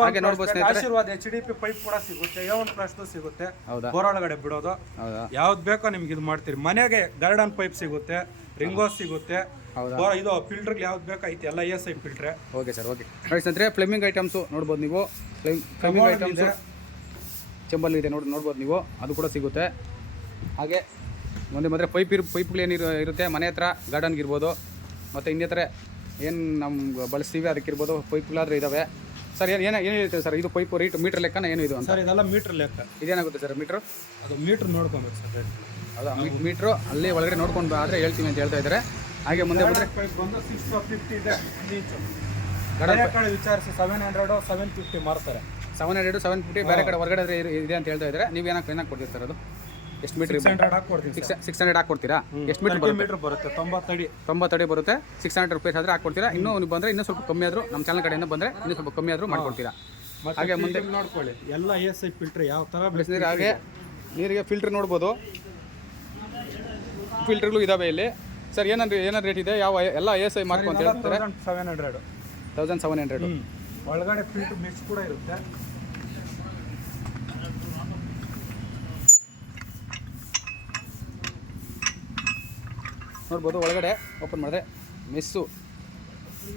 ಹಾಗೆ ನೋಡ್ಬೋದು ಸ್ನೇಹಿತರೆ. ಆಶೀರ್ವಾದ ಎಚ್ ಡಿ ಪಿ ಪೈಪ್ ಕೂಡ ಸಿಗುತ್ತೆ ಯಾವ ಒನ್ ಪ್ಲಸ್ ಸಿಗುತ್ತೆ ಹೌದಾ? ಒಳಗಡೆ ಬಿಡೋದು. ಹೌದಾ? ಯಾವ್ದು ಬೇಕೋ ನಿಮ್ಗೆ ಇದು ಮಾಡ್ತೀರಿ. ಮನೆಗೆ ಗಾರ್ಡನ್ ಪೈಪ್ ಸಿಗುತ್ತೆ ರಿಂಗೋಸ್ ಸಿಗುತ್ತೆ. ಹೌದಾ? ಬೋರ್ ಇದು ಫಿಲ್ಟರ್ ಯಾವ್ದು ಬೇಕೋ ಐತಿ ಎಲ್ಲ S I filter okay sir okay. ನೋಡಿ ಸ್ನೇಹಿತರೆ ಫ್ಲೆಮಿಂಗ್ ಐಟಮ್ಸು ನೋಡ್ಬೋದು ನೀವು. ಫ್ಲೆಮಿಂಗ್ ಐಟಮ್ಸ್ ಚೆಂಬಲ್ ಇದೆ. ನೋಡಿ ನೋಡ್ಬೋದು ನೀವು. ಅದು ಕೂಡ ಸಿಗುತ್ತೆ. ಹಾಗೆ ಮುಂದೆ ಮಾತ್ರ ಪೈಪ್ ಇರು ಪೈಪ್ಗಳು ಏನಿರು ಇರುತ್ತೆ ಮನೆ ಹತ್ರ ಗಾರ್ಡನ್ಗೆ ಇರ್ಬೋದು. ಮತ್ತು ಇನ್ನಿತರ ಏನು ನಮ್ಗೆ ಬಳಸ್ತೀವಿ ಅದಕ್ಕಿರ್ಬೋದು ಪೈಪ್ಗಳಾದ್ರೆ ಇದ್ದಾವೆ ಸರ್ ಏನು ಏನು ಏನು ಹೇಳ್ತೀವಿ ಸರ್? ಇದು ಪೈಪ್ ರೇಟ್ ಮೀಟರ್ ಲೆಕ್ಕ ಏನು ಇದು ಅಂತ? ಸರ್ ಇದೆಲ್ಲ ಮೀಟರ್ ಲೆಕ್ಕ. ಇದೇನಾಗುತ್ತೆ ಸರ್ ಮೀಟರ್ ಅದು ಮೀಟರ್ ನೋಡ್ಕೊಬೇಕು ಸರ್ ಅದು ಮೀಟ್ರು ಅಲ್ಲಿ ಒಳಗಡೆ ನೋಡ್ಕೊಂಡು ಆದರೆ ಹೇಳ್ತೀವಿ ಅಂತ ಹೇಳ್ತಾ ಇದ್ದಾರೆ. ಹಾಗೆ ಮುಂದೆ ಬಂದರೆ ಪೈಪ್ ಬಂದು ಸಿಕ್ಸ್ ಫಿಫ್ಟಿ ಇದೆ ಒಂದು ಇಂಚು ಗಾರ್ಡನ್ ಬೇರೆ ಕಡೆ ವಿಚಾರಿಸಿ ಸೆವೆನ್ ಹಂಡ್ರೆಡ್ ಸೆವೆನ್ ಫಿಫ್ಟಿ ಮಾರ್ತಾರೆ. ಸೆವೆನ್ ಹಂಡ್ರೆಡ್ ಸೆವೆನ್ ಫಿಫ್ಟಿ ಬೇರೆ ಕಡೆ ಹೊರಗಡೆ ಇದೆ ಅಂತ ಹೇಳ್ತಾ ಇದ್ದಾರೆ. ನೀವು ಏನಕ್ಕೆ ಏನಕ್ಕೆ ಕೊಡ್ತೀರಿ ಸರ್ ಅದು? ಎಷ್ಟು ಮೀಟರ್ ಸಿಕ್ಸ್ ಹಂಡ್ರೆಡ್ ಹಾಕೊಡ್ತೀನಿ ಸಿಕ್ಸ್ ಸಿಕ್ಸ್ ಹಂಡ್ರೆಡ್ ಹಾಕ್ಕೊಡ್ತೀರಾ ಎಷ್ಟು ಮೀಟ್ರ್ ಬರುತ್ತೆ? ಮೀಟರ್ ಬರುತ್ತೆ ತೊಂಬತ್ತಡಿ ತೊಂಬತ್ತಡಿ ಬರುತ್ತೆ. ಸಿಕ್ಸ್ ಹಂಡ್ರೆಡ್ ರುಪೀಸ್ ಆದರೆ ಹಾಕೊಡ್ತೀರಾ ಇನ್ನೂ ನೀವು ಬಂದರೆ ಇನ್ನೂ ಸ್ವಲ್ಪ ಕಮ್ಮಿ ಆದರೂ ನಮ್ಮ ಚಾನಲ್ ಕಡೆಯಿಂದ ಬಂದರೆ ಇನ್ನೂ ಸ್ವಲ್ಪ ಕಮ್ಮಿ ಆದರೂ ಮಾಡ್ಕೊಡ್ತೀರಾ? ಹಾಗೆ ಮುಂದೆ ನೋಡ್ಕೊಳ್ಳಿ. ಎಲ್ಲ ಎ ಎಸ್ ಐ ಫಿಲ್ಟ್ರ್ ಯಾವ ಥರ ಬಿಸಿನೀರು ಹಾಗೆ ನೀರಿಗೆ ಫಿಲ್ಟ್ರ್ ನೋಡ್ಬೋದು. ಫಿಲ್ಟ್ರ್ಗಳು ಇದಾವೆ ಇಲ್ಲಿ. ಸರ್ ಏನಂದ್ರೆ ಏನಾದ್ರು ರೇಟ್ ಇದೆ? ಯಾವ ಎಲ್ಲ ಎ ಎಸ್ ಐ ಮಾರ್ಕ್ ಅಂತ ಹೇಳ್ತಾರೆ? Seven hundred thousand seven hundred ಒಳಗಡೆ ಫಿಲ್ಟರ್ ಮಿಕ್ಸ್ ಕೂಡ ಇರುತ್ತೆ. ನೋಡ್ಬೋದು ಒಳಗಡೆ ಓಪನ್ ಮಾಡಿದ್ರೆ ಮೆಸ್ಸು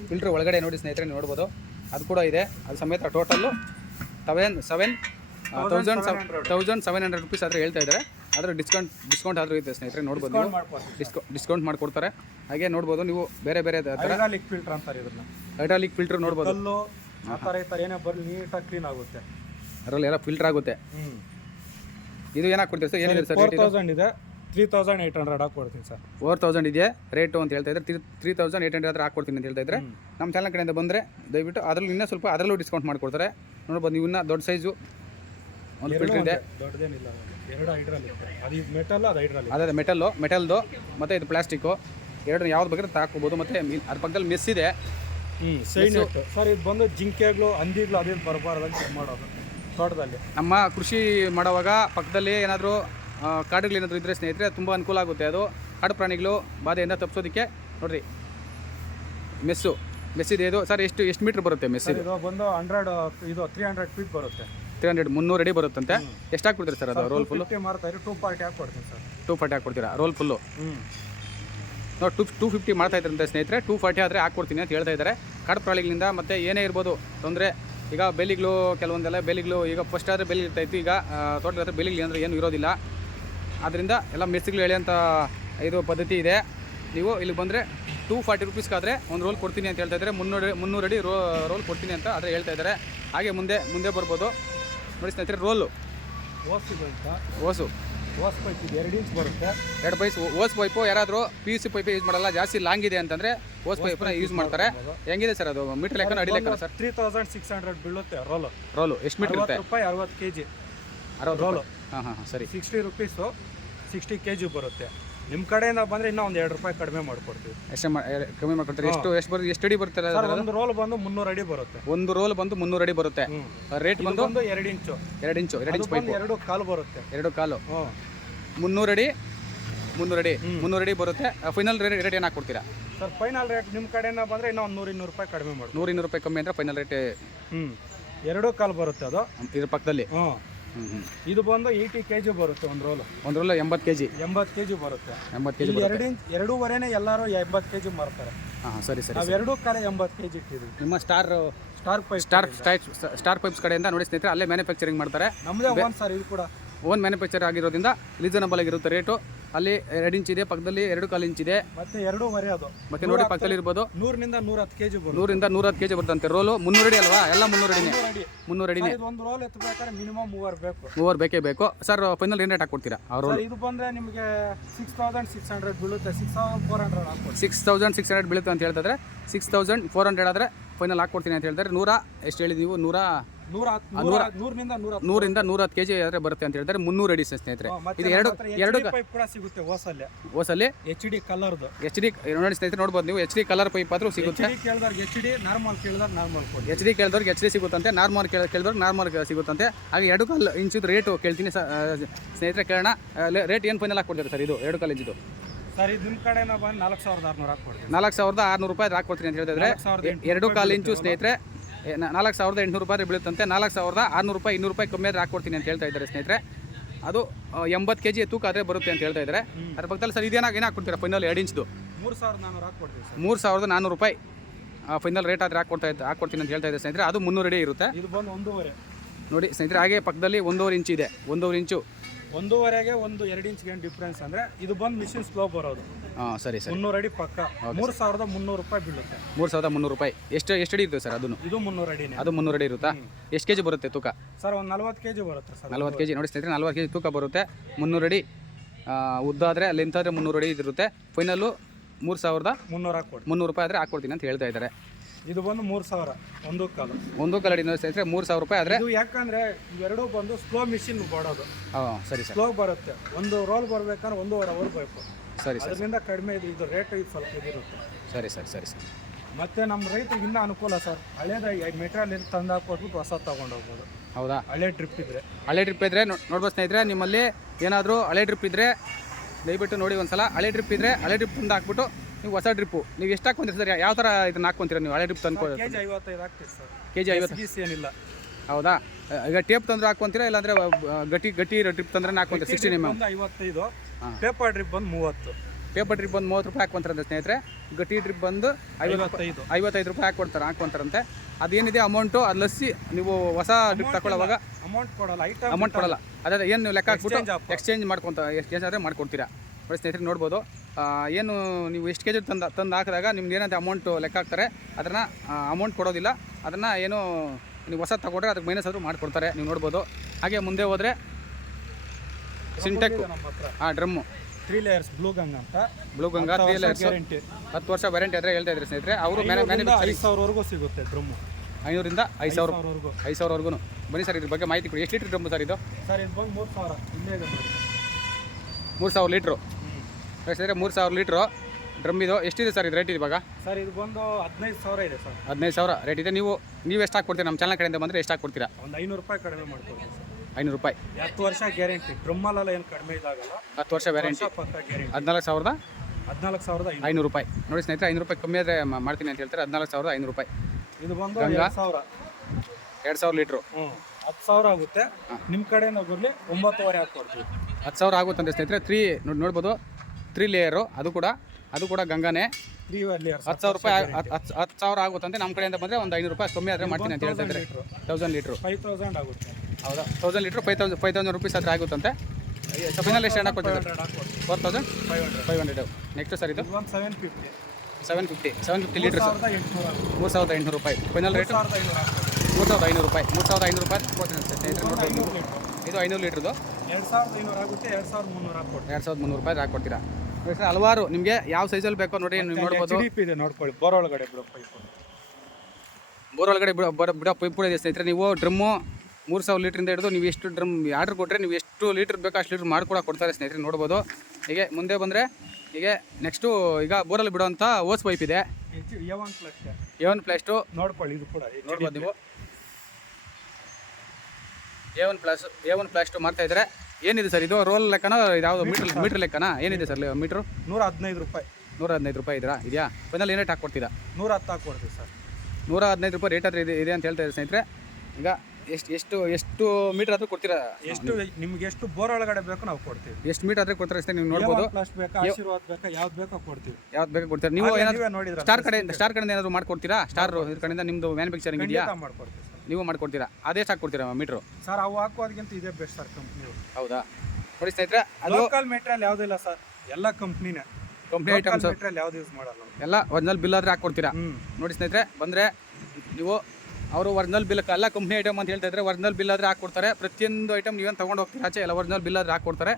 ಫಿಲ್ಟ್ರ್ ಒಳಗಡೆ ನೋಡಿ ಸ್ನೇಹಿತರೆ ನೋಡ್ಬೋದು. ಅದು ಕೂಡ ಇದೆ. ಅದು ಸಮೇತ total seven seven thousand thousand seven hundred rupees ಆದರೆ ಹೇಳ್ತಾ ಇದ್ದಾರೆ. ಆದರೆ ಡಿಸ್ಕೌಂಟ್ ಡಿಸ್ಕೌಂಟ್ ಆದರೂ ಇದೆ ಸ್ನೇಹಿತರೆ ನೋಡ್ಬೋದು ಡಿಸ್ಕೌ ಡಿಸ್ಕೌಂಟ್ ಮಾಡಿಕೊಡ್ತಾರೆ. ಹಾಗೆ ನೋಡ್ಬೋದು ನೀವು ಬೇರೆ ಬೇರೆ ಹೈಡ್ರಾಲಿಕ್ ಫಿಲ್ಟರ್ ಅಂತಾರೆ ಇದನ್ನ ಹೈಡ್ರಾಲಿಕ್ ಫಿಲ್ಟರ್ ನೋಡ್ಬೋದು. ಆ ಥರ ಈ ಥರ ಏನೇ ಬರಲಿ ನೀಟಾಗಿ ಕ್ಲೀನ್ ಆಗುತ್ತೆ. ಅದರಲ್ಲಿ ಎಲ್ಲ ಫಿಲ್ಟರ್ ಆಗುತ್ತೆ. ಇದು ಏನಾಗಿ ಕೊಡ್ತೀರಿ ಸರ್? ಏನಿದೆ ಸರ್ ತೌಸಂಡ್ ಇದೆ. ತ್ರೀ ತೌಸಂಡ್ ಏಯ್ಟ್ ಹಂಡ್ರೆಡ್ ಹಾಕ್ಕೊಡ್ತೀನಿ ಸರ್. ಫೋರ್ ತೌಸಂಡ್ ಇದೆ ರೇಟು ಅಂತ ಹೇಳ್ತಾ ಇದ್ರೆ three three thousand eight hundred ಹತ್ರ ಹಾಕ್ಕೊಡ್ತೀನಿ ಅಂತ ಹೇಳ್ತಾ ಇದ್ರೆ ನಮ್ಮ ಚಾನಲ್ ಕಡೆಯಿಂದ ಬಂದರೆ ದಯವಿಟ್ಟು ಅದರಲ್ಲಿ ಇನ್ನೂ ಸ್ವಲ್ಪ ಅದರಲ್ಲೂ ಡಿಸ್ಕೌಂಟ್ ಮಾಡಿಕೊಡ್ತಾರೆ. ನೋಡ್ಬೋದು ನೀವು ಇನ್ನೂ ದೊಡ್ಡ ಸೈಜು ಒಂದು ಫಿಲ್ಟರ್ ಇದೆ. ದೊಡ್ಡದೇನಿಲ್ಲ ಎರಡು ಹೈಡ್ರಾಲಿಕ್ ಅದು ಇದು ಮೆಟಲ್ ಅದು ಹೈಡ್ರಾಲಿಕ್ ಅದೇ ಮೆಟಲ್ಲು ಮೆಟಲ್ದು ಮತ್ತು ಇದು ಪ್ಲಾಸ್ಟಿಕ್ಕು ಎರಡು ಯಾವ್ದು ಬೇಕಾದ್ರೆ ತಾಕೋಬೋದು ಮತ್ತು ಅದ್ರ ಪಕ್ಕದಲ್ಲಿ ಮೆಸ್ ಇದೆ. ಹ್ಞೂ ಸರ್ ಇದು ಬಂದು ಜಿಂಕೆಗಳು ಹಂದಿಗಳು ಅದೇ ಬರಬಾರ್ದು ಮಾಡೋದು. ತೋಟದಲ್ಲಿ. ನಮ್ಮ ಕೃಷಿ ಮಾಡುವಾಗ ಪಕ್ಕದಲ್ಲಿ ಏನಾದರೂ ಕಾಡುಗಳೇನಾದರೂ ಇದ್ದರೆ ಸ್ನೇಹಿತರೆ ತುಂಬ ಅನುಕೂಲ ಆಗುತ್ತೆ ಅದು. ಕಾಡು ಪ್ರಾಣಿಗಳು ಬಾಧೆಯಿಂದ ತಪ್ಪಿಸೋದಕ್ಕೆ ನೋಡಿರಿ. ಮೆಸ್ಸು ಮೆಸ್ಸಿದೆ ಇದೆ. ಸರ್ ಎಷ್ಟು ಎಷ್ಟು ಮೀಟ್ರ್ ಬರುತ್ತೆ ಮೆಸ್ ಸರ್ ಇದು ಬಂದು ಹಂಡ್ರೆಡ್ ಇದು ತ್ರೀ ಹಂಡ್ರೆಡ್ ಫೀಟ್ ಬರುತ್ತೆ. ತ್ರೀ ಹಂಡ್ರೆಡ್ ಮುನ್ನೂರು ಅಡಿ ಬರುತ್ತಂತೆ. ಎಷ್ಟು ಹಾಕ್ಬಿಡ್ತೀರಿ ಸರ್ ಅದು ರೋಲ್ ಫುಲ್ಲು ಮಾಡ್ತಾ ಟೂ ಫಾರ್ಟಿ ಹಾಕ್ಬಿಡ್ತೀನಿ ಸರ್. ಟೂ ಫಾರ್ಟಿ ಹಾಕ್ಕೊಡ್ತೀರಾ? ರೋಲ್ ಫುಲ್ಲು ನೋಡಿ ಟು ಟೂ ಫಿಫ್ಟಿ ಮಾಡ್ತಾ ಇದ್ರಂತೆ ಸ್ನೇಹಿತರೆ. ಟೂ ಫಾರ್ಟಿ ಆದರೆ ಹಾಕ್ಕೊಡ್ತೀನಿ ಅಂತ ಹೇಳ್ತಾ ಇದ್ದಾರೆ. ಕಾಡು ಪ್ರಾಣಿಗಳಿಂದ ಮತ್ತು ಏನೇ ಇರ್ಬೋದು ತೊಂದರೆ. ಈಗ ಬೆಲ್ಲಿಗಳು ಕೆಲವೊಂದೆಲ್ಲ ಬೆಲ್ಲಿಗಳು ಈಗ ಫಸ್ಟ್ ಆದರೆ ಬೆಲ್ಲಿ ಇರ್ತಾಯಿತ್ತು ಈಗ ಹತ್ರ ಬೇಲಿಗಳು ಅಂದರೆ ಏನು ಇರೋದಿಲ್ಲ. ಆದ್ದರಿಂದ ಎಲ್ಲ ಮೆಸ್ಸಿಗಳು ಎಳೆಯೋಂಥ ಇದು ಪದ್ಧತಿ ಇದೆ. ನೀವು ಇಲ್ಲಿ ಬಂದರೆ ಟೂ ಫಾರ್ಟಿ ರುಪೀಸ್ಗಾದರೆ ಒಂದು ರೋಲ್ ಕೊಡ್ತೀನಿ ಅಂತ ಹೇಳ್ತಾ ಇದ್ದಾರೆ. ಮುನ್ನೂರು ಮುನ್ನೂರು ಅಡಿ ರೋ ರೋಲ್ ಕೊಡ್ತೀನಿ ಅಂತ ಆದರೆ ಹೇಳ್ತಾ ಇದ್ದಾರೆ. ಹಾಗೆ ಮುಂದೆ ಮುಂದೆ ಬರ್ಬೋದು. ನೋಡಿ ಸ್ನೇಹಿತರೆ ರೋಲು ಓಸ್ ಓಸು ಓಸ್ ಪೈಪ್ ಇದು. ಎರಡು ಇಂಚ್ ಬರುತ್ತೆ. ಎರಡು ಪೈಸ್ ಓಸ್ ಪೈಪು ಯಾರಾದರೂ ಪಿ ಯು ಸಿ ಪೈಪೇ ಯೂಸ್ ಮಾಡಲ್ಲ ಜಾಸ್ತಿ ಲಾಂಗ್ ಇದೆ ಅಂತಂದರೆ ಓಸ್ ಪೈಪ್ನ ಯೂಸ್ ಮಾಡ್ತಾರೆ. ಹೆಂಗಿದೆ ಸರ್ ಅದು? ಮೀಟರ್ ಲೆಕ್ಕ ಅಡಿ ಲೆಕ್ಕ sir? Three thousand six hundred ಬೀಳುತ್ತೆ ರೋಲು ರೋಲು ಎಷ್ಟು ಮೀಟರ್ ಇರುತ್ತೆ? ರೂಪಾಯಿ ಅರವತ್ತು ಕೆ ಜಿ ಅರವತ್ತು ರೋಲು ಹಾಂ ಹಾಂ ಸರಿ. Sixty rupees sixty K G ಬರುತ್ತೆ. ನಿಮ್ಮ ಕಡೆಯಿಂದ ಬಂದರೆ ಇನ್ನೂ ಒಂದು ಎರಡು ರೂಪಾಯಿ ಕಡಿಮೆ ಮಾಡ್ಕೊಡ್ತೀವಿ. ಎಷ್ಟು ಮಾ ಎ- ಕಮ್ಮಿ ಮಾಡ್ಕೊಡ್ತಾರೆ? ಎಷ್ಟು ಎಷ್ಟು ಬರುತ್ತೆ ಎಷ್ಟು ಅಡಿ ಬರುತ್ತೆ ಸರ್ ಒಂದು ರೋಲ್ ಬಂದು ಮುನ್ನೂರು ಅಡಿ ಬರುತ್ತೆ. ಒಂದು ರೋಲ್ ಬಂದು ಮುನ್ನೂರು ಅಡಿ ಬರುತ್ತೆ. ರೇಟ್ ಇದು ಬಂದು ಬಂದು ಎರಡು ಇಂಚು. ಎರಡು ಇಂಚು ಎರಡು ಇಂಚು ಪೈಪ್ ಬಂದು ಎರಡು ಕಾಲು ಬರುತ್ತೆ. ಎರಡು ಕಾಲು. ಹ್ಞೂ ಮುನ್ನೂರು ಅಡಿ ಮುನ್ನೂರು ಅಡಿ ಮುನ್ನೂರು ಅಡಿ ಬರುತ್ತೆ. ಫೈನಲ್ ರೇಟ್ ರೇಟ್ ಏನು ಹಾಕ್ಕೊಡ್ತೀರಾ? ಸರ್ ಫೈನಲ್ ರೇಟ್ ನಿಮ್ಮ ಕಡೆಯಿಂದ ಬಂದರೆ ಇನ್ನೂ ಒಂದು ನೂರು ಇನ್ನೂರು ರೂಪಾಯಿ ಕಡಿಮೆ ಮಾಡ್ಬೋದು ನೂರು ಇನ್ನೂರು ರೂಪಾಯಿ ಕಮ್ಮಿ ಅಂದರೆ ಫೈನಲ್ ರೇಟ್ ಹ್ಞೂ ಎರಡು ಕಾಲು ಬರುತ್ತೆ ಅದು. ಇದ್ರ ಪಕ್ಕದಲ್ಲಿ? ಹ್ಞೂ ಇದು ಬಂದು ಏಯ್ಟಿ ಕೆ ಜಿ ಬರುತ್ತೆ ಒಂದು ರೋಲು ಒಂದು ರೋಲ್ ಎಂಬತ್ತು ಕೆ ಜಿ ಎಂಬತ್ತು ಕೆ ಜಿ ಬರುತ್ತೆ. ಎಂಬತ್ತು ಕೆ ಜಿ ಎರಡು ಇಂಚ್ ಎರಡೂವರೆನೇ ಎಲ್ಲರೂ ಎಂಬತ್ತು ಕೆ ಜಿ ಮಾರ್ತಾರೆ. ಹಾಂ ಸರಿ ಸರಿ ನಾವು ಎರಡೂ ಕಡೆ ಎಂಬತ್ತು ಕೆ ಜಿ ಇಟ್ಟಿದ್ದೀವಿ. ನಿಮ್ಮ ಸ್ಟಾರ್ ಸ್ಟಾರ್ ಪೈಪ್ ಸ್ಟಾರ್ ಸ್ಟೈಪ್ ಸ್ಟಾರ್ ಪೈಪ್ಸ್ ಕಡೆಯಿಂದ ನೋಡಿ ಸ್ನೇಹಿತರೆ ಅಲ್ಲೇ ಮ್ಯಾನುಫ್ಯಾಕ್ಚರಿಂಗ್ ಮಾಡ್ತಾರೆ. ನಮ್ಮದೇ ಓನ್ ಸರ್ ಇದು ಕೂಡ. ಓನ್ ಮ್ಯಾನುಫ್ಯಾಕ್ಚರ್ ಆಗಿರೋದ್ರಿಂದ ರೀಸನಬಲ್ ಆಗಿರುತ್ತೆ ರೇಟು. ಅಲ್ಲಿ ಎರಡು ಇಂಚ್ ಇದೆ ಪಕ್ಕದಲ್ಲಿ ಎರಡು ಕಾಲು ಇಂಚ್ ಇದೆ. ಮತ್ತೆ ಎರಡೂವರೆ ಅದು. ಮತ್ತೆ ನೋಡಿ ಪಕ್ಕದಲ್ಲಿ ಇರ್ಬೋದು. ನೂರನಿಂದ ನೂರ ಹತ್ತು ಕೆಜಿ ಬರುತ್ತೆ. ನೂರಿಂದ ನೂರ ಹತ್ತು ಕೆಜಿ ಬರ್ತಂತೆ ರೋಲು ಮುನ್ನೂರು ಅಡಿ ಅಲ್ವಾ? ಎಲ್ಲ ಮುನ್ನೂರು ಅಡಿ. ನೂರು ಅಡಿ ಮುನ್ನೂರು ಅಡಿನೇ ಇದು ಒಂದು ರೋಲ್ ಎತ್ತಬೇಕಾದ್ರೆ ಮಿನಿಮಮ್ ಮೂವರು ಬೇಕು. ಮೂವರು ಬೇಕೇ ಬೇಕು. ಸರ್ ಫೈನಲ್ ಏನು ರೇಟ್ ಹಾಕೊಡ್ತೀರಾ ಆ ರೋಲ್? ಇದು ಬಂದ್ರೆ ನಿಮಗೆ ಸಿಕ್ಸ್ ತೌಸಂಡ್ ಸಿಕ್ಸ್ ಹಂಡ್ರೆಡ್ ಬೀಳುತ್ತೆ. ಸಿಕ್ಸ್ ತೌಸಂಡ್ ಫೋರ್ ಹಂಡ್ರೆಡ್ ಹಾಕ್ಕೊಡಿ ಸಿಕ್ಸ್ ತೌಸಂಡ್ ಸಿಕ್ಸ್ ಹಂಡ್ರೆಡ್ ಬೀಳುತ್ತೆ ಅಂತ ಹೇಳ್ತಿದ್ರೆ ಸಿಕ್ಸ್ ತೌಸಂಡ್ ಫೋರ್ ಹಂಡ್ರೆಡ್ ಆದರೆ ಫೈನಲ್ ಹಾಕ್ಕೊಡ್ತೀನಿ ಅಂತ ಹೇಳ್ತಾರೆ. ನೂರ ಎಷ್ಟು ಹೇಳಿ ನೀವು? ನೂರ ನೂರಿಂದ ನೂರ ಹತ್ತು ಕೆ ಜಿ ಆದರೆ ಬರುತ್ತೆ ಅಂತ ಹೇಳ್ತಾರೆ ಮುನ್ನೂರು ಅಡಿ ಸ್ನೇಹಿತರೆ. ಇದು ಎರಡು ಎರಡು ಪೈಪ್ ಕೂಡ ಸಿಗುತ್ತೆ ಓಸಲ್ಲಿ ಓಸಲ್ಲಿ ಎಚ್ ಡಿ ಕಲರ್ದು ಎಚ್ ಡಿ ನೋಡಿ ಸ್ನೇಹಿತರೆ ನೋಡ್ಬೋದು ನೀವು. ಎಚ್ ಡಿ ಕಲರ್ ಪೈಪ್ ಆದ್ರೂ ಸಿಗುತ್ತೆ. ಕೇಳಿದವ್ರಿಗೆ ಎಚ್ ಡಿ ನಾರ್ಮಲ್ ಕೇಳಿದ್ರೆ ನಾರ್ಮಲ್ ಕೊಡಿ. ಎಚ್ ಡಿ ಕೇಳಿದವ್ರಿಗೆ ಎಚ್ ಡಿ ಸಿಗುತ್ತಂತೆ ನಾರ್ಮಲ್ ಕೇಳ ಕೇಳಿದವ್ರಿಗೆ ನಾರ್ಮಲ್ ಸಿಗುತ್ತಂತೆ. ಹಾಗೆ ಎರಡು ಕಾಲು ಇಂಚಿದು ರೇಟು ಕೇಳ್ತೀನಿ ಸ್ನೇಹಿತರೆ ಕೇಳೋಣ. ರೇಟ್ ಏನು ಫೈನಲ್ ಹಾಕ್ಕೊಡ್ತೀರಾ ಸರ್ ಇದು? ಎರಡು ಕಾಲು ಇಂಚಿದು. ಸರ್ ಇದು ನಿಮ್ಮ ಕಡೆನ ಬಂದು ನಾಲ್ಕು ಸಾವಿರದ ಆರುನೂರು ನಾಲ್ಕು ಸಾವಿರದ ಆರುನೂರು ರೂಪಾಯಿ ಹಾಕ್ಕೊಡ್ತೀನಿ ಅಂತ ಹೇಳಿದ್ರೆ ಎರಡು ಕಾಲು ಇಂಚು ಸ್ನೇಹಿತರೆ ನಾಲ್ಕು ಸಾವಿರದ ಎಂಟುನೂರು ರೂಪಾಯಿ ಬೀಳುತ್ತಂತೆ. ನಾಲ್ಕು ಸಾವಿರದ ಆರುನೂರು ರೂಪಾಯಿ ಇನ್ನೂರು ರೂಪಾಯಿ ಕಮ್ಮಿ ಆದರೆ ಹಾಕ್ಕೊಡ್ತೀನಿ ಅಂತ ಹೇಳ್ತಾ ಇದ್ದಾರೆ ಸ್ನೇಹಿತರೆ. ಅದು ಎಂಬತ್ತು ಕೆ ಜಿ ತೂಕ ಆದರೆ ಬರುತ್ತೆ ಅಂತ ಹೇಳ್ತಾ ಇದ್ದಾರೆ. ಅದ್ರ ಪಕ್ಕದಲ್ಲಿ ಸರ್ ಇದೇನಾಗ ಏನು ಹಾಕ್ಕೊಡ್ತೀರಾ ಫೈನಲ್ ಎರಡು ಇಂಚ್ದು ಮೂರು ಸಾವಿರದ ನಾನ್ನೂರು ಹಾಕ್ಕೊಡ್ತೀವಿ ಸರ್. ಮೂರು ಸಾವಿರದ ನಾನ್ನೂರು ರೂಪಾಯಿ ಫೈನಲ್ ರೇಟ್ ಆದರೆ ಹಾಕ್ಕೊಡ್ತಾ ಇದ್ದ ಹಾಕ್ಕೊಡ್ತೀನಿ ಅಂತ ಹೇಳ್ತಾ ಇದ್ದಾರೆ ಸ್ನೇಹಿತರೆ. ಅದು ಮುನ್ನೂರು ಅಡಿ ಇರುತ್ತೆ. ಇದು ಬಂದು ಒಂದೂವರೆ. ನೋಡಿ ಸ್ನೇಹಿತರೆ ಹಾಗೆ ಪಕ್ಕದಲ್ಲಿ ಒಂದೂವರೆ ಇಂಚು ಇದೆ. ಒಂದೂವರೆ ಇಂಚು ಒಂದೂವರೆಗೆ ಒಂದು ಎರಡು ಇಂಚ್ಗೆ ಏನು ಡಿಫ್ರೆನ್ಸ್ ಅಂದರೆ ಇದು ಬಂದು ಮಿಷಿನ್ ಸ್ಲೋ ಬರೋದು. ಹಾಂ ಸರಿ ಸರ್. ಮುನ್ನೂರು ಅಡಿ ಪಕ್ಕ. ಮೂರು ಸಾವಿರದ ಮುನ್ನೂರು ರೂಪಾಯಿ ಬೀಳುತ್ತೆ. ಮೂರು ಸಾವಿರದ ಮುನ್ನೂರು ರೂಪಾಯಿ. ಎಷ್ಟು ಎಷ್ಟು ಅಡಿ ಇರುತ್ತೆ ಸರ್ ಅದನ್ನು? ಇದು ಮುನ್ನೂರು ಅಡಿ ಅದು ಮುನ್ನೂರು ಅಡಿ ಇರುತ್ತಾ? ಎಷ್ಟು ಕೆ ಜಿ ಬರುತ್ತೆ ತೂಕ? ಸರ್ ಒಂದು ನಲ್ವತ್ತು ಕೆ ಜಿ ಬರುತ್ತೆ ಸರ್. ನಲ್ವತ್ತು ಕೆ ಜಿ ನೋಡಿ ಸ್ನೇಹಿತರೆ ನಲ್ವತ್ತು ಕೆ ಜಿ ತೂಕ ಬರುತ್ತೆ. ಮುನ್ನೂರು ಅಡಿ ಉದ್ದ ಆದರೆ ಲೆಂತ್ ಆದರೆ ಮುನ್ನೂರು ಅಡಿ ಇದಿರುತ್ತೆ. ಫೈನಲ್ಲು ಮೂರು ಸಾವಿರದ ಮುನ್ನೂರು ಹಾಕ್ಕೊಡಿ ಮುನ್ನೂರು ರೂಪಾಯಿ ಆದರೆ ಹಾಕ್ಕೊಡ್ತೀನಿ ಅಂತ ಹೇಳ್ತಾ ಇದ್ದಾರೆ. ಇದು ಬಂದು ಮೂರು ಸಾವಿರ ಒಂದು ಕಾಲು. ಒಂದು ಕಾಲು ನೋಡಿ ಸ್ನೇಹಿತರೆ ಮೂರು ಸಾವಿರ ರೂಪಾಯಿ ಆದರೆ ಇದು ಯಾಕಂದ್ರೆ ಇವೆರಡೂ ಬಂದು ಸ್ಲೋ ಮಿಷಿನ್ ಮಾಡೋದು. ಹಾಂ ಸರಿ ಸರ್. ಸ್ಲೋ ಬರುತ್ತೆ. ಒಂದು ರೋಲ್ ಬರ್ಬೇಕಾದ್ರೆ ಒಂದೂವರೆ ಅವರ್ ಬೇಕು. ಸರಿ ಸರ್ ಅದರಿಂದ ಕಡಿಮೆ ಇದು ಇದು ರೇಟ್ ಇದು ಸ್ವಲ್ಪ ಇದಿರುತ್ತೆ. ಸರಿ ಸರ್ ಸರಿ ಸರ್. ಮತ್ತೆ ನಮ್ಮ ರೈತರಿಗೆ ಇನ್ನೂ ಅನುಕೂಲ ಸರ್. ಹಳೇದ ಮೆಟೀರಿಯಲ್ ತಂದು ಹಾಕೊಟ್ಬಿಟ್ಟು ಹೊಸ ತಗೊಂಡು ಹೋಗ್ಬೋದು ಹೌದಾ? ಹಳೆ ಟ್ರಿಪ್ ಇದ್ರೆ. ಹಳೆ ಟ್ರಿಪ್ ಇದ್ದರೆ ನೋಡ್ಬೋದು ಸ್ನೇಹಿತರೆ ನಿಮ್ಮಲ್ಲಿ ಏನಾದರೂ ಹಳೆ ಟ್ರಿಪ್ ಇದ್ದರೆ ದಯವಿಟ್ಟು ನೋಡಿ ಒಂದ್ಸಲ. ಹಳೆ ಟ್ರಿಪ್ ಇದ್ದರೆ ಹಳೆ ಟ್ರಿಪ್ ತಂದು ಹಾಕ್ಬಿಟ್ಟು ನೀವು ಹೊಸ ಟ್ರಿಪ್ ನೀವು ಎಷ್ಟು ಹಾಕೊಂತೀರಿ ಸರ್? ಯಾವ ಥರ ಇದನ್ನ ಹಾಕ್ಕೊಂತೀರ ನೀವು? ಹಳೆ ಟ್ರಿಪ್ ತಂದ್ಕೊ ಕೆ ಜಿ ಐವತ್ತೈದು ಸರ್. ಕೆ ಜಿ ಐವತ್ತು ಗೀಸ್ ಏನಿಲ್ಲ. ಹೌದಾ? ಈಗ ಟೇಪ್ ತಂದ್ರೆ ಹಾಕೊಂತೀರಾ ಇಲ್ಲಾಂದ್ರೆ ಗಟ್ಟಿ ಗಟ್ಟಿ ಟ್ರಿಪ್ ತಂದ್ರೆ ಹಾಕೊಂತೀರಾ ಸಿಕ್ಸ್ಟೀನ್ ಎಂ ಎಂ ಐವತ್ತೈದು. ಪೇಪರ್ ಡ್ರಿಪ್ ಬಂದು ಮೂವತ್ತು. ಪೇಪರ್ ಟ್ರಿಪ್ ಬಂದು ಮೂವತ್ತು ರೂಪಾಯಿ ಹಾಕೊಂತಾರಂತೆ ಸ್ನೇಹಿತರೆ? ಗಟ್ಟಿ ಟ್ರಿಪ್ ಬಂದು ಐವತ್ತು ಐವತ್ತೈದು. ಐವತ್ತೈದು ರೂಪಾಯಿ ಹಾಕ್ಕೊಡ್ತಾರೆ ಹಾಕೊಂತಾರಂತೆ ಅದೇನಿದೆ? ಅಮೌಂಟು ಅದು ಲಸ್ಸಿ ನೀವು ಹೊಸ ಟ್ರಿಪ್ ತಗೊಳ್ಳೋವಾಗ ಅಮೌಂಟ್ ಕೊಡಲ್ಲ. ಐಟಮ್ ಅಮೌಂಟ್ ಕೊಡಲ್ಲ. ಅದೇ ಏನು ನೀವು ಲೆಕ್ಕ ಹಾಕ್ಬಿಟ್ಟು. ಎಕ್ಸ್ಚೇಂಜ್ ಮಾಡ್ಕೊತ ಎಕ್ಸ್ಚೇಂಜ್ ಆದರೆ ಮಾಡ್ಕೊಡ್ತೀರಾ? ನೋಡಿ ಸ್ನೇಹಿತರೆ ನೋಡ್ಬೋದು. ಏನು ನೀವು ಎಷ್ಟು ಕೆ ಜಿ ತಂದು ತಂದು ಹಾಕಿದಾಗ ನಿಮ್ದು ಏನಂತ ಅಮೌಂಟು ಲೆಕ್ಕ ಹಾಕ್ತಾರೆ ಅದನ್ನು ಅಮೌಂಟ್ ಕೊಡೋದಿಲ್ಲ. ಅದನ್ನು ಏನು ನೀವು ಹೊಸ ತಗೊಂಡ್ರೆ ಅದಕ್ಕೆ ಮೈನಸ್ ಆದರೂ ಮಾಡಿಕೊಡ್ತಾರೆ ನೀವು ನೋಡ್ಬೋದು. ಹಾಗೆ ಮುಂದೆ ಹೋದರೆ ಸಿಂಟೆಕ್ ಹಾಂ drum three layers blue Ganga ಅಂತ. Blue Ganga three layers guarantee ಹತ್ತು ವರ್ಷ ವ್ಯಾರಂಟಿ ಆದರೆ ಹೇಳ್ತಾ ಇದ್ರೆ ಸ್ನೇಹಿತರೆ. ಅವರು ಐದು ಸಾವಿರವರೆಗೂ ಸಿಗುತ್ತೆ ಡ್ರಮ್ಮು ಐನೂರಿಂದ ಐದು ಸಾವಿರ ಸಾವಿರವರೆಗೂ. ಐದು ಸಾವಿರವರೆಗೂ ಬನ್ನಿ ಸರ್ ಇದ್ರ ಬಗ್ಗೆ ಮಾಹಿತಿ ಕೊಡಿ. ಎಷ್ಟು ಲೀಟ್ರ್ ಡ್ರಮ್ಮು ಸರ್ ಇದು? ಸರ್ ಇದು ಬಂದು ಮೂರು ಸಾವಿರ. ಮೂರು ಸಾವಿರ ಲೀಟ್ರು ಸ್ನೇಹಿತರೆ ಮೂರು ಸಾವಿರ ಲೀಟ್ರು ಡ್ರಮ್ ಇದು. ಎಷ್ಟಿದೆ ಸರ್ ಇದು ರೇಟ್ ಇವಾಗ? ಸರ್ ಇದು ಬಂದು ಹದಿನೈದು ಸಾವಿರ ಇದೆ ಸರ್. ಹದಿನೈದು ಸಾವಿರ ರೇಟ್ ಇದೆ. ನೀವು ನೀವು ಎಷ್ಟು ಹಾಕ್ಕೊಡ್ತೀರಾ? ನಮ್ಮ ಚಾನಲ್ ಕಡೆಯಿಂದ ಬಂದರೆ ಎಷ್ಟು ಹಾಕ್ಕೊಡ್ತೀರಾ? ಒಂದು ಐನೂರು ರೂಪಾಯಿ ಕಡಿಮೆ ಮಾಡ್ಕೊಡ್ತೀವಿ ಸರ್. ಐನೂರು ರೂಪಾಯಿ. ಹತ್ತು ವರ್ಷ ಗ್ಯಾರಂಟಿ. ಡ್ರಮ್ಮಲ್ಲೆಲ್ಲ ಏನು ಕಡಿಮೆ ಇದಾಗಲ್ಲ. ಹತ್ತು ವರ್ಷ ವ್ಯಾರಂಟಿ. ಹದಿನಾಲ್ಕು ಸಾವಿರದ? ಹದಿನಾಲ್ಕು ಸಾವಿರದ ಐನೂರು. ರೂಪಾಯಿ. ನೋಡಿ ಸ್ನೇಹಿತರೆ ಐನೂರು ರೂಪಾಯಿ ಕಮ್ಮಿ ಆದರೆ ಮಾಡ್ತೀನಿ ಅಂತ ಹೇಳ್ತಾರೆ. ಹದಿನಾಲ್ಕು ಸಾವಿರದ ಐನೂರು ರೂಪಾಯಿ. ಇದು ಬಂದು? ಎರಡು ಸಾವಿರ. ಎರಡು ಸಾವಿರ ಲೀಟ್ರು. ಹ್ಞೂ. ಹತ್ತು ಸಾವಿರ ಆಗುತ್ತೆ. ನಿಮ್ಮ ಕಡೆಯಿಂದ ಬರಲಿ ಒಂಬತ್ತುವರೆ ಹಾಕ್ಕೊಡ್ತೀವಿ. ಹತ್ತು ಸಾವಿರ ಆಗುತ್ತಂತೆ ಸ್ನೇಹಿತರೆ. ತ್ರೀ ನೋಡಿ ನೋಡ್ಬೋದು. ತ್ರೀ ಲೇಯರು ಅದು ಕೂಡ ಅದು ಕೂಡ ಗಂಗಾನೇ. ಹತ್ತು ಸಾವಿರ ರೂಪಾಯಿ ಹತ್ತು ಹತ್ತು ಸಾವಿರ ಆಗುತ್ತಂತೆ ನಮ್ಮ ಕಡೆಯಿಂದ ಬಂದರೆ ಒಂದು ಐನೂರು ರೂಪಾಯಿ ಕಮ್ಮಿ ಆದರೆ ಮಾಡ್ತೀನಿ ಅಂತ ಹೇಳ್ತಾ ಇದ್ದಾರೆ. ತೌಸಂಡ್ ಲೀಟ್ರು ಫೈವ್ ತೌಸಂಡ್ ಆಗುತ್ತೆ. ಹೌದಾ? Thousand litre five thousand five thousand rupees ಹತ್ರ ಆಗುತ್ತಂತೆ. ಫೈನಲ್ ಎಷ್ಟು ಹಣ ಕೊಡ್ತಿದ್ದಾರೆ four thousand five hundred five hundred next sir ಇದು? Seven fifty seven fifty seven fifty litre ಸಾವಿರದ ಎಂಟುನೂರು ಮೂರು ಸಾವಿರದ ಐನೂರು ರೂಪಾಯಿ. ಫೈನಲ್ ರೇಟ್ ಮೂರು ಸಾವಿರದ ಐನೂರು ರೂಪಾಯಿ. ಮೂರು ಸಾವಿರದ ಐನೂರು ರೂಪಾಯಿ ಕೊಡ್ತೀನಿ ಸ್ನೇಹಿತರೆ ನೋಡ್ಬೋದು ಇದು ಐನೂರು ಲೀಟ್ರದು ಎರಡು ಸಾವಿರದ ಐನೂರು ಆಗುತ್ತೆ ಎರಡು ಸಾವಿರದ ಮುನ್ನೂರು ಹಾಕ್ಕೊಡ್ತೀವಿ ಎರಡು ಸಾವಿರದ ಮುನ್ನೂರು ರೂಪಾಯಿ ಹಾಕ್ಕೊಡ್ತೀರಾ? ಸರ್ ಹಲವಾರು. ನಿಮಗೆ ಯಾವ ಸೈಜಲ್ಲಿ ಬೇಕೋ ನೋಡಿ ನೀವು ನೋಡ್ಬೋದು. ಇದೆ ನೋಡ್ಕೊಳ್ಳಿ. ಬೋರ್ ಒಳಗಡೆ ಬಿಡೋ ಪೈಪು ಬೋರ್ ಒಳಗಡೆ ಬಿಡೋ ಬರೋ ಬಿಡೋ ಪೈಪ್ ಕೂಡ ಇದೆ ಸ್ನೇಹಿತರೆ. ನೀವು ಡ್ರಮ್ಮು ಮೂರು ಸಾವಿರ ಲೀಟ್ರಿಂದ ಹಿಡಿದು ನೀವು ಎಷ್ಟು ಡ್ರಮ್ ಆರ್ಡ್ರ್ ಕೊಟ್ಟರೆ ನೀವು ಎಷ್ಟು ಲೀಟ್ರ್ ಬೇಕೋ ಅಷ್ಟು ಲೀಟ್ರ್ ಮಾಡಿಕೊಡ ಕೊಡ್ತಾರೆ ಸ್ನೇಹಿತರೆ ನೋಡ್ಬೋದು. ಹೀಗೆ ಮುಂದೆ ಬಂದರೆ ಹೀಗೆ ನೆಕ್ಸ್ಟು ಈಗ ಬೋರಲ್ಲಿ ಬಿಡುವಂಥ ಓಸ್ ಪೈಪ್ ಇದೆ. ಎ ಒನ್ ಪ್ಲಸ್ ಪ್ಲಾಸ್ಟು ನೋಡ್ಕೊಳ್ಳಿ ಇದು ಕೂಡ ನೋಡ್ಬೋದು ನೀವು. A one plus A one ಪ್ಲಾಸ್ಟು ಮಾಡ್ತಾ ಇದ್ದಾರೆ ಏನಿದೆ ಸರ್? ಇದು ರೋಲ್ ಲೆಕ್ಕನ? ಯಾವುದು ಮೀಟರ್ ಮೀಟರ್ ಲೆಕ್ಕನ? ಏನಿದೆ ಸರ್ ಮೀಟ್ರು? ನೂರ ಹದಿನೈದು ರೂಪಾಯಿ. ನೂರ ಹದಿನೈದು ರೂಪಾಯಿ ಇದ್ರಾ? ಇದೆಯಾ? ಫೈನಲ್ ಏನೇಟ್ ಹಾಕ್ಕೊಡ್ತೀರಾ? ನೂರ ಹತ್ತು ಹಾಕ್ಕೊಡ್ತೀವಿ ಸರ್. ನೂರ ಹದಿನೈದು ರೂಪಾಯಿ ರೇಟ್ ಆದ್ರೆ ಇದೆ ಇದೆ ಅಂತ ಹೇಳ್ತಾ ಇದ್ದಾರೆ ಸ್ನೇಹಿತರೆ. ಈಗ ಎಷ್ಟು ಎಷ್ಟು ಎಷ್ಟು ಮೀಟರ್ ಆದರೂ ಕೊಡ್ತೀರಾ? ಎಷ್ಟು ನಿಮ್ಗೆ ಎಷ್ಟು ಬೋರ್ ಒಳಗಡೆ ಬೇಕು ನಾವು ಕೊಡ್ತೀವಿ. ಎಷ್ಟು ಮೀಟರ್ ಆದರೆ ಕೊಡ್ತಾರೆ ಅಷ್ಟೇ ನೀವು ನೋಡ್ಬೋದು? ಪ್ಲಸ್ ಬೇಕಾ ಆಶೀರ್ವಾದ ಬೇಕಾ ಯಾವ್ದು ಬೇಕೋ ಕೊಡ್ತೀವಿ. ಯಾವ್ದು ಬೇಕೋ ಕೊಡ್ತೀರಾ? ನೀವು ಏನಾದರೂ ಸ್ಟಾರ್ ಕಡೆಯಿಂದ ಸ್ಟಾರ್ ಕಡೆಯಿಂದ ಏನಾದರೂ ಮಾಡ್ಕೊಡ್ತೀರಾ? ಸ್ಟಾರ್ ಇದ್ರ ಕಡೆಯಿಂದ ನಿಮ್ಮದು ಮ್ಯಾನುಫ್ಯಾಕ್ಚರಿಂಗ್ ಇದೆಯಾ? ಮಾಡ್ಕೊಡ್ತೀವಿ. ನೀವು ಮಾಡ್ಕೊಡ್ತೀರಾ? ಅದೇ ಸಾಕು ಕೊಡ್ತೀರಾ ಮೀಟ್ರು? ಸರ್ ಅವು ಹಾಕೋದಕ್ಕಿಂತ ಇದೇ ಬೆಸ್ಟ್ ಸರ್ ಕಂಪ್ನಿ ಹೌದಾ? ನೋಡಿ ಸ್ನೇಹಿತರೆ ಅದು ಲೋಕಲ್ ಮೆಟೀರಿಯಲ್ ಯಾವುದಿಲ್ಲ ಸರ್ ಎಲ್ಲ ಕಂಪ್ನಿನೇ ಕಂಪ್ನಿ ಐಟಮ್ ಐಟಮ್ಸ್ ಮೆಟೀರಿಯಲ್ ಯಾವ್ದು ಯೂಸ್ ಮಾಡಲ್ಲ ಎಲ್ಲ ಒರಿಜಿನಲ್ ಬಿಲ್ ಆದರೆ ಹಾಕ್ಕೊಡ್ತೀರಾ? ನೋಡಿ ಸ್ನೇಹಿತರೆ ಬಂದರೆ ನೀವು ಅವರು ಒರಿಜಿನಲ್ ಬಿಲ್ ಎಲ್ಲ ಕಂಪ್ನಿ ಐಟಮ್ ಅಂತ ಹೇಳ್ತಾ ಇದ್ರೆ ಒರಿಜಿನಲ್ ಬಿಲ್ ಆದರೆ ಹಾಕ್ಕೊಡ್ತಾರೆ. ಪ್ರತಿಯೊಂದು ಐಟಮ್ ನೀವೇನು ತೊಗೊಂಡು ಹೋಗ್ತೀರಾ ಆಚೆ ಎಲ್ಲ ಒರಿಜಿನಲ್ ಬಿಲ್ ಆದರೆ ಹಾಕ್ಕೊಡ್ತಾರೆ.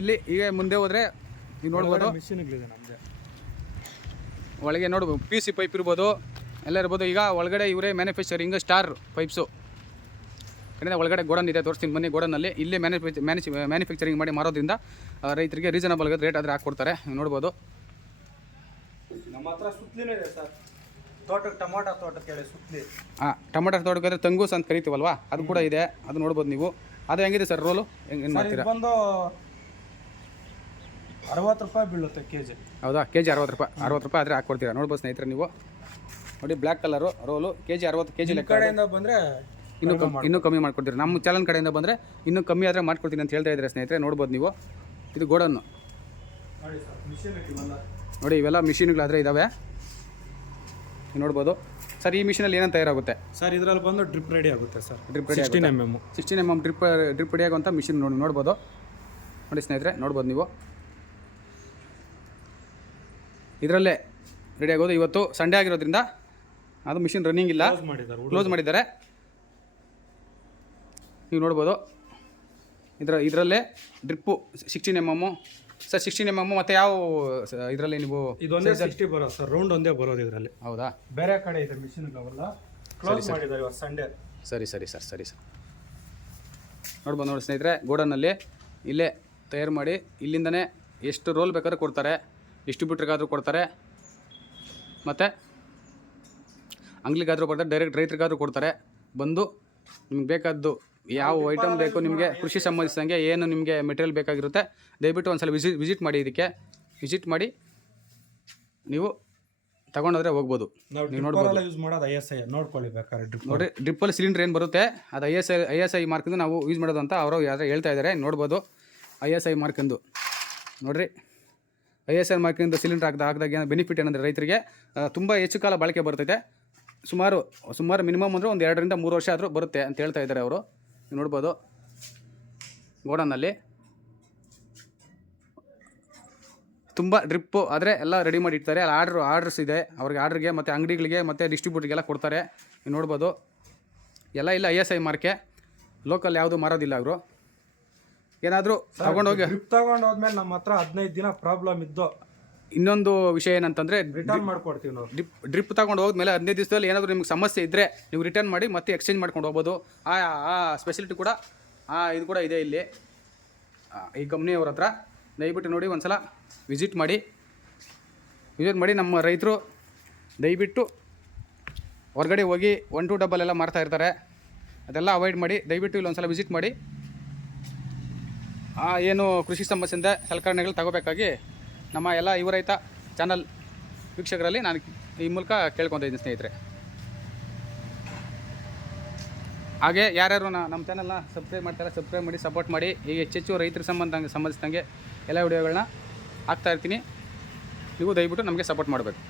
ಇಲ್ಲಿ ಈಗ ಮುಂದೆ ಹೋದರೆ ನೀವು ನೋಡ್ಬೋದು. ಒಳಗೆ ನೋಡ್ಬೋದು ಪಿ ಸಿ ಪೈಪ್ ಇರ್ಬೋದು. ಎಲ್ಲ ಇರ್ಬೋದು ಈಗ ಒಳಗಡೆ ಇವರೇ ಮ್ಯಾನುಫ್ಯಾಕ್ಚರಿಂಗ್ ಸ್ಟಾರ್ ಪೈಪ್ಸು ಕಡೆಯಿಂದ ಒಳಗಡೆ ಗೋಡನ್ ಇದೆ ತೋರಿಸ್ತೀನಿ ಬನ್ನಿ ಗೋಡನಲ್ಲಿ ಇಲ್ಲೇ ಮ್ಯಾನುಫ್ಯಾಕ್ಚ ಮ್ಯಾನುಚ್ ಮ್ಯಾನುಫ್ಯಾಕ್ಚರಿಂಗ್ ಮಾಡಿ ಮಾರೋದ್ರಿಂದ ರೈತರಿಗೆ ರೀಸನಬಲ್ ರೇಟ್ ಆದರೆ ಹಾಕ್ಕೊಡ್ತಾರೆ. ನೀವು ನೋಡ್ಬೋದು. ನಮ್ಮ ಹತ್ರ ಸುತ್ತಲಿನೂ ಇದೆ ಸರ್. ತೋಟಕ್ಕೆ ಟೊಮಾಟೊ ತೋಟಕ್ಕೆ ಹೇಳಿ ಸುತ್ತಲಿ ಹಾಂ ಟೊಮೆಟೊ ತೋಟಕ್ಕೆ ತಂಗೂಸ್ ಅಂತ ಕರಿತೀವಲ್ವಾ? ಅದು ಕೂಡ ಇದೆ. ಅದು ನೋಡ್ಬೋದು ನೀವು. ಅದು ಹೆಂಗಿದೆ ಸರ್ ರೋಲು? ಹೆಂಗೆ ಏನು ಮಾಡ್ತೀರಾ? ಬಂದು ಅರವತ್ತು ರೂಪಾಯಿ ಬೀಳುತ್ತೆ ಕೆ ಜಿ ಹೌದಾ? ಕೆ ಜಿ ಅರವತ್ತು ರೂಪಾಯಿ. ಅರವತ್ತು ರೂಪಾಯಿ ಆದರೆ ಹಾಕ್ಕೊಡ್ತೀರಾ? ನೋಡ್ಬೋದು ಸ್ನೇಹಿತರೆ ನೀವು. ನೋಡಿ black colour roll K G ಅರವತ್ತು ಕೆ ಜಿ ಲೆಕ್ಕ ಕಡೆಯಿಂದ ಬಂದರೆ ಇನ್ನೂ ಕಮ್ಮಿ ಇನ್ನೂ ಕಮ್ಮಿ ಮಾಡ್ಕೊಡ್ತೀರಿ? ನಮ್ಮ ಚಾನಲ್ ಕಡೆಯಿಂದ ಬಂದರೆ ಇನ್ನೂ ಕಮ್ಮಿ ಆದರೆ ಮಾಡ್ಕೊಡ್ತೀನಿ ಅಂತ ಹೇಳ್ತಾ ಇದ್ದಾರೆ ಸ್ನೇಹಿತರೆ ನೋಡ್ಬೋದು ನೀವು. ಇದು ಗೋಡನ್ನು ನೋಡಿ ಇವೆಲ್ಲ ಮಿಷಿನ್ಗಳಾದರೆ ಇದ್ದಾವೆ ನೋಡ್ಬೋದು. ಸರ್ ಈ ಮಿಷಿನಲ್ಲಿ ಏನೇನು ತಯಾರಾಗುತ್ತೆ? ಸರ್ ಇದರಲ್ಲಿ ಬಂದು ಡ್ರಿಪ್ ರೆಡಿ ಆಗುತ್ತೆ sir. Drip ready sixteen M M sixteen M M drip drip ready ಆಗುವಂಥ ಮಿಷಿನ್ ನೋಡಿ ನೋಡ್ಬೋದು. ನೋಡಿ ಸ್ನೇಹಿತರೆ ನೋಡ್ಬೋದು ನೀವು. ಇದರಲ್ಲೇ ರೆಡಿ ಆಗೋದು ಇವತ್ತು. ಸಂಡೇ ಆಗಿರೋದ್ರಿಂದ ಅದು ಮಿಷಿನ್ ರನ್ನಿಂಗ್ ಇಲ್ಲ. ಕ್ಲೋಸ್ ಮಾಡಿದ್ದಾರೆ ಕ್ಲೋಸ್ ಮಾಡಿದ್ದಾರೆ. ನೀವು ನೋಡ್ಬೋದು. ಇದರ ಇದರಲ್ಲೇ drip sixteen M M sir sixteen M M ಮತ್ತು ಯಾವ ಇದರಲ್ಲಿ ನೀವು ಇದೊಂದೇ ಸಿಕ್ಸ್ಟಿ ಬರೋದು ಸರ್ ರೌಂಡ್ ಒಂದೇ ಬರೋದು ಇದರಲ್ಲಿ. ಹೌದಾ? ಬೇರೆ ಕಡೆ ಇದೆ ಮಿಷಿನ್ ಅವೆಲ್ಲ. ಕ್ಲೋಸ್ ಮಾಡಿದ್ದಾರೆ ಇವತ್ತು ಸಂಡೇ ಸರಿ ಸರಿ ಸರ್ ಸರಿ ಸರ್. ನೋಡ್ಬೋದು ನೋಡಿ ಸ್ನೇಹಿತರೆ ಗೋಡನ್ನಲ್ಲಿ ಇಲ್ಲೇ ತಯಾರು ಮಾಡಿ ಇಲ್ಲಿಂದನೇ ಎಷ್ಟು ರೋಲ್ ಬೇಕಾದ್ರೂ ಕೊಡ್ತಾರೆ ಡಿಸ್ಟ್ರಿಬ್ಯೂಟ್ರಿಗಾದರೂ ಕೊಡ್ತಾರೆ. ಮತ್ತು ಅಂಗ್ಲಿಗಾದರೂ ಬರ್ತಾರೆ ಡೈರೆಕ್ಟ್ ರೈತರಿಗಾದರೂ ಕೊಡ್ತಾರೆ. ಬಂದು ನಿಮ್ಗೆ ಬೇಕಾದ್ದು ಯಾವ ಐಟಮ್ ಬೇಕು ನಿಮಗೆ ಕೃಷಿ ಸಂಬಂಧಿಸಿದಂಗೆ ಏನು ನಿಮಗೆ ಮೆಟೀರಿಯಲ್ ಬೇಕಾಗಿರುತ್ತೆ ದಯವಿಟ್ಟು ಒಂದ್ಸಲ ವಿಸಿಟ್ ವಿಸಿಟ್ ಮಾಡಿ ಇದಕ್ಕೆ. ವಿಸಿಟ್ ಮಾಡಿ ನೀವು ತಗೊಂಡೋದ್ರೆ ಹೋಗ್ಬೋದು. ನೀವು ನೋಡ್ಬೋದು. ಯೂಸ್ ಮಾಡೋದು ಐ ಎಸ್ ಐ ನೋಡ್ಕೊಳ್ಳಿ ಬೇಕಾದ್ರೆ ಡ್ರಿಪ್ ನೋಡ್ರಿ ಡ್ರಿಪ್ಪಲ್ಲಿ ಸಿಲಿಂಡರ್ ಏನು ಬರುತ್ತೆ ಅದು I S I I S I ಮಾರ್ಕಿಂದು ನಾವು ಯೂಸ್ ಮಾಡೋದು ಅಂತ ಅವರು ಯಾರು ಹೇಳ್ತಾ ಇದ್ದಾರೆ ನೋಡ್ಬೋದು. ಐ ಎಸ್ ಐ ಮಾರ್ಕಿಂದು ನೋಡಿರಿ ಐ ಎಸ್ ಐ ಮಾರ್ಕಿಂದು ಸಿಲಿಂಡರ್ ಹಾಕಿದ ಹಾಕಿದಾಗ ಏನು ಬೆನಿಫಿಟ್ ಏನಂದರೆ ರೈತರಿಗೆ ತುಂಬ ಹೆಚ್ಚು ಕಾಲ ಬಾಳಿಕೆ ಬರ್ತೈತೆ. ಸುಮಾರು ಸುಮಾರು ಮಿನಿಮಮ್ ಅಂದರೆ ಒಂದು ಎರಡರಿಂದ ಮೂರು ವರ್ಷ ಆದರೂ ಬರುತ್ತೆ ಅಂತ ಹೇಳ್ತಾ ಇದ್ದಾರೆ ಅವರು. ನೀವು ನೋಡ್ಬೋದು. ಗೋಡನ್ನಲ್ಲಿ. ತುಂಬ ಡ್ರಿಪ್ಪು ಆದರೆ ಎಲ್ಲ ರೆಡಿ ಮಾಡಿ ಇಡ್ತಾರೆ. ಅಲ್ಲಿ ಆರ್ಡ್ರ್ ಆರ್ಡ್ರ್ಸ್ ಇದೆ. ಅವ್ರಿಗೆ ಆರ್ಡ್ರಿಗೆ ಮತ್ತು ಅಂಗಡಿಗಳಿಗೆ ಮತ್ತು ಡಿಸ್ಟ್ರಿಬ್ಯೂಟ್ರಿಗೆಲ್ಲ ಕೊಡ್ತಾರೆ. ನೀವು ನೋಡ್ಬೋದು. ಎಲ್ಲ ಇಲ್ಲ ಐ ಎಸ್ ಐ ಮಾರ್ಕೆ. ಲೋಕಲ್ ಯಾವುದು ಮಾರೋದಿಲ್ಲ ಅವರು. ಏನಾದರೂ ತಗೊಂಡೋಗಿ ಡ್ರಿಪ್ ತಗೊಂಡೋದ್ಮೇಲೆ ನಮ್ಮ ಹತ್ರ ಹದಿನೈದು ದಿನ ಪ್ರಾಬ್ಲಮ್ ಇದ್ದು ಇನ್ನೊಂದು ವಿಷಯ ಏನಂತಂದರೆ ರಿಟರ್ನ್ ಮಾಡ್ಕೊಡ್ತೀವಿ ನಾವು. ಡ್ರಿಪ್ ಡ್ರಿಪ್ ತಗೊಂಡು ಹೋದ್ಮೇಲೆ ಹದಿನೈದು ದಿವಸದಲ್ಲಿ ಏನಾದರೂ ನಿಮ್ಗೆ ಸಮಸ್ಯೆ ಇದ್ದರೆ ನೀವು ರಿಟರ್ನ್ ಮಾಡಿ ಮತ್ತೆ ಎಕ್ಸ್ಚೇಂಜ್ ಮಾಡ್ಕೊಂಡು ಹೋಗ್ಬೋದು. ಆ ಆ ಸ್ಪೆಸಿಲಿಟಿ ಕೂಡ ಆ ಇದು ಕೂಡ ಇದೆ ಇಲ್ಲಿ. ಈ ಕಂಪ್ನಿಯವ್ರ ಹತ್ರ. ದಯವಿಟ್ಟು ನೋಡಿ ಒಂದ್ಸಲ ವಿಸಿಟ್ ಮಾಡಿ. ವಿಸಿಟ್ ಮಾಡಿ ನಮ್ಮ ರೈತರು ದಯವಿಟ್ಟು ಹೊರಗಡೆ ಹೋಗಿ ಒನ್ ಟು ಡಬಲ್ ಎಲ್ಲ ಮಾರ್ತಾ ಇರ್ತಾರೆ. ಅದೆಲ್ಲ ಅವಾಯ್ಡ್ ಮಾಡಿ ದಯವಿಟ್ಟು ಇಲ್ಲಿ ಒಂದ್ಸಲ ವಿಸಿಟ್ ಮಾಡಿ. ಆ, ಏನು ಕೃಷಿ ಸಮಸ್ಯೆಯಿಂದ ಸಲಕರಣೆಗಳು ತಗೋಬೇಕಾಗಿ ನಮ್ಮ ಎಲ್ಲ ಯುವ ರೈತ ಚಾನಲ್ ವೀಕ್ಷಕರಲ್ಲಿ ನಾನು ಈ ಮೂಲಕ ಕೇಳ್ಕೊತಾ ಇದ್ದೀನಿ ಸ್ನೇಹಿತರೆ. ಹಾಗೆ ಯಾರ್ಯಾರು ನಮ್ಮ ಚಾನಲ್ನ ಸಬ್ಸ್ಕ್ರೈಬ್ ಮಾಡ್ತಾರೆ ಸಬ್ಸ್ಕ್ರೈಬ್ ಮಾಡಿ ಸಪೋರ್ಟ್ ಮಾಡಿ ಈಗ ಹೆಚ್ಚೆಚ್ಚು ರೈತರ ಸಂಬಂಧ ಸಂಬಂಧಿಸಿದಂಗೆ ಎಲ್ಲ ವಿಡಿಯೋಗಳನ್ನ ಹಾಕ್ತಾಯಿರ್ತೀನಿ ನೀವು ದಯವಿಟ್ಟು ನಮಗೆ ಸಪೋರ್ಟ್ ಮಾಡಬೇಕು.